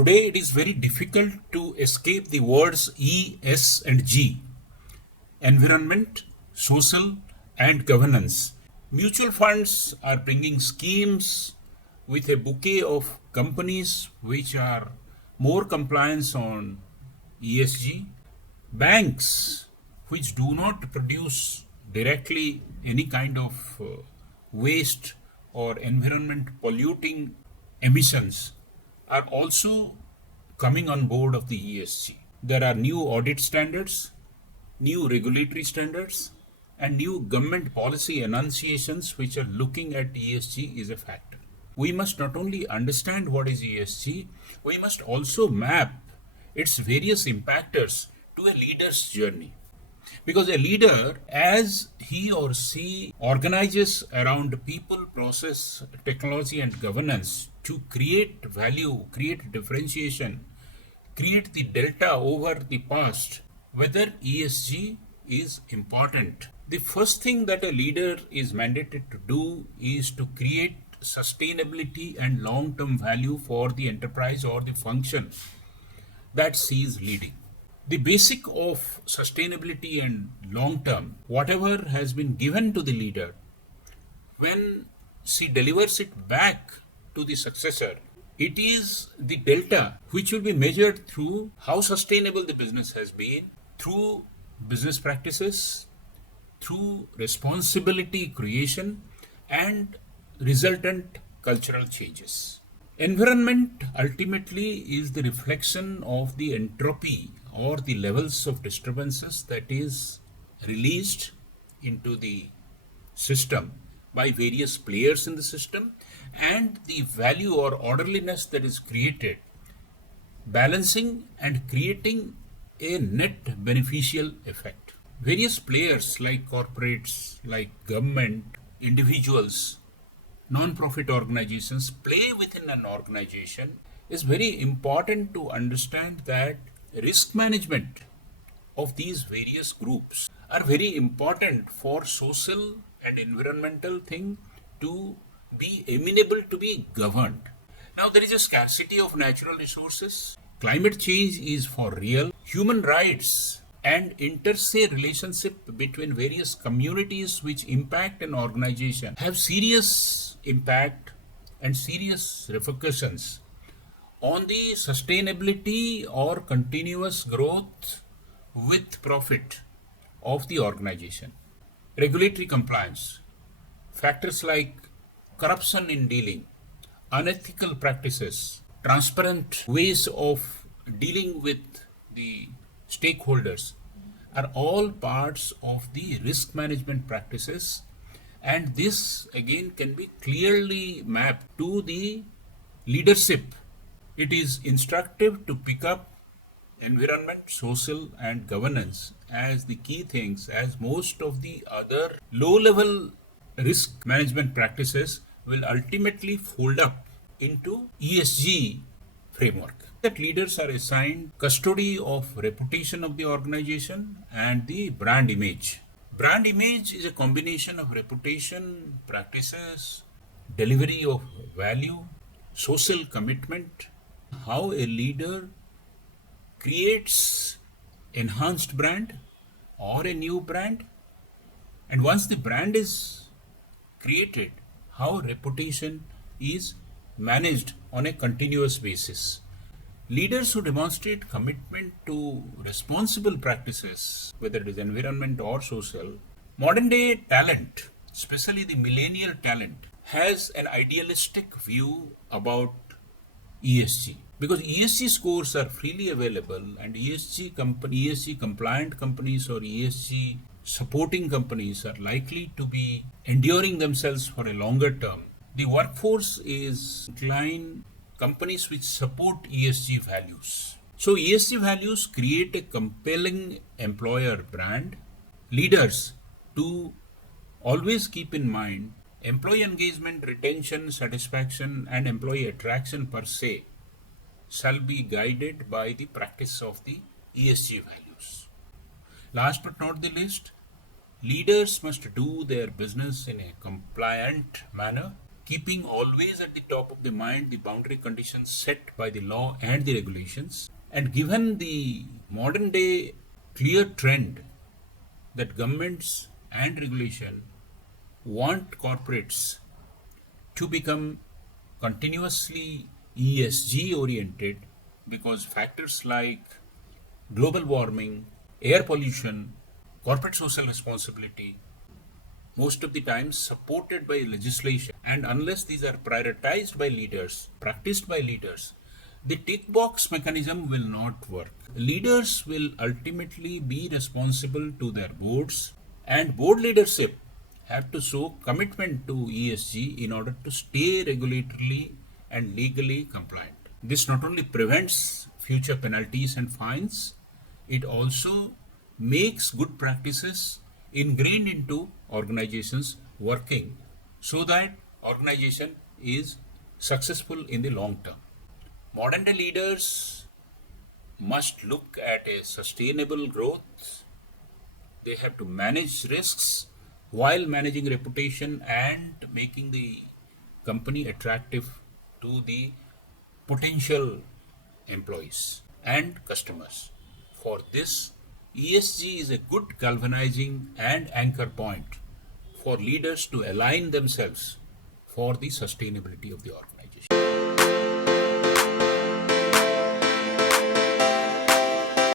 Today, it is very difficult to escape the words E, S, and G: environment, social, and governance. Mutual funds are bringing schemes with a bouquet of companies which are more compliant on ESG. Banks which do not produce directly any kind of waste or environment polluting emissions are also coming on board of the ESG. There are new audit standards, new regulatory standards, and new government policy enunciations which are looking at ESG is a factor. We must not only understand what is ESG, we must also map its various impactors to a leader's journey. Because a leader, as he or she organizes around people, process, technology, and governance to create value, create differentiation, create the delta over the past, whether ESG is important. The first thing that a leader is mandated to do is to create sustainability and long term value for the enterprise or the function that she is leading. The basic of sustainability and long term, whatever has been given to the leader, when she delivers it back to the successor, it is the delta which will be measured through how sustainable the business has been, through business practices, through responsibility creation, and resultant cultural changes. Environment ultimately is the reflection of the entropy or the levels of disturbances that is released into the system by various players in the system, and the value or orderliness that is created, balancing and creating a net beneficial effect. Various players like corporates, like government, individuals, non-profit organizations play within an organization. Is very important to understand that risk management of these various groups are very important for social and environmental thing to be amenable to be governed. Now there is a scarcity of natural resources. Climate change is for real. Human rights and inter se relationship between various communities which impact an organization have serious impact and serious repercussions on the sustainability or continuous growth with profit of the organization. Regulatory compliance, factors like corruption in dealing, unethical practices, transparent ways of dealing with the stakeholders are all parts of the risk management practices, and this again can be clearly mapped to the leadership. It is instructive to pick up environment, social, and governance as the key things, as most of the other low level risk management practices will ultimately fold up into ESG framework. That leaders are assigned custody of reputation of the organization and the brand image. Brand image is a combination of reputation, practices, delivery of value, social commitment. How a leader creates enhanced brand or a new brand, and once the brand is created, how reputation is managed on a continuous basis. Leaders who demonstrate commitment to responsible practices, whether it is environment or social, modern day talent, especially the millennial talent, has an idealistic view about ESG, because ESG scores are freely available, and ESG compliant companies or ESG supporting companies are likely to be enduring themselves for a longer term. The workforce is inclined companies which support ESG values. So ESG values create a compelling employer brand. Leaders to always keep in mind employee engagement, retention, satisfaction, and employee attraction per se shall be guided by the practice of the ESG values. Last but not the least, leaders must do their business in a compliant manner, keeping always at the top of the mind the boundary conditions set by the law and the regulations. And given the modern day clear trend that governments and regulation want corporates to become continuously ESG oriented, because factors like global warming, air pollution, corporate social responsibility, most of the time supported by legislation, and unless these are prioritized by leaders, practiced by leaders, the tick box mechanism will not work. Leaders will ultimately be responsible to their boards, and board leadership have to show commitment to ESG in order to stay regulatorily and legally compliant. This not only prevents future penalties and fines, it also makes good practices ingrained into organizations working so that organization is successful in the long term. Modern day leaders must look at a sustainable growth. They have to manage risks while managing reputation and making the company attractive to the potential employees and customers. For this, ESG is a good galvanizing and anchor point for leaders to align themselves for the sustainability of the organization.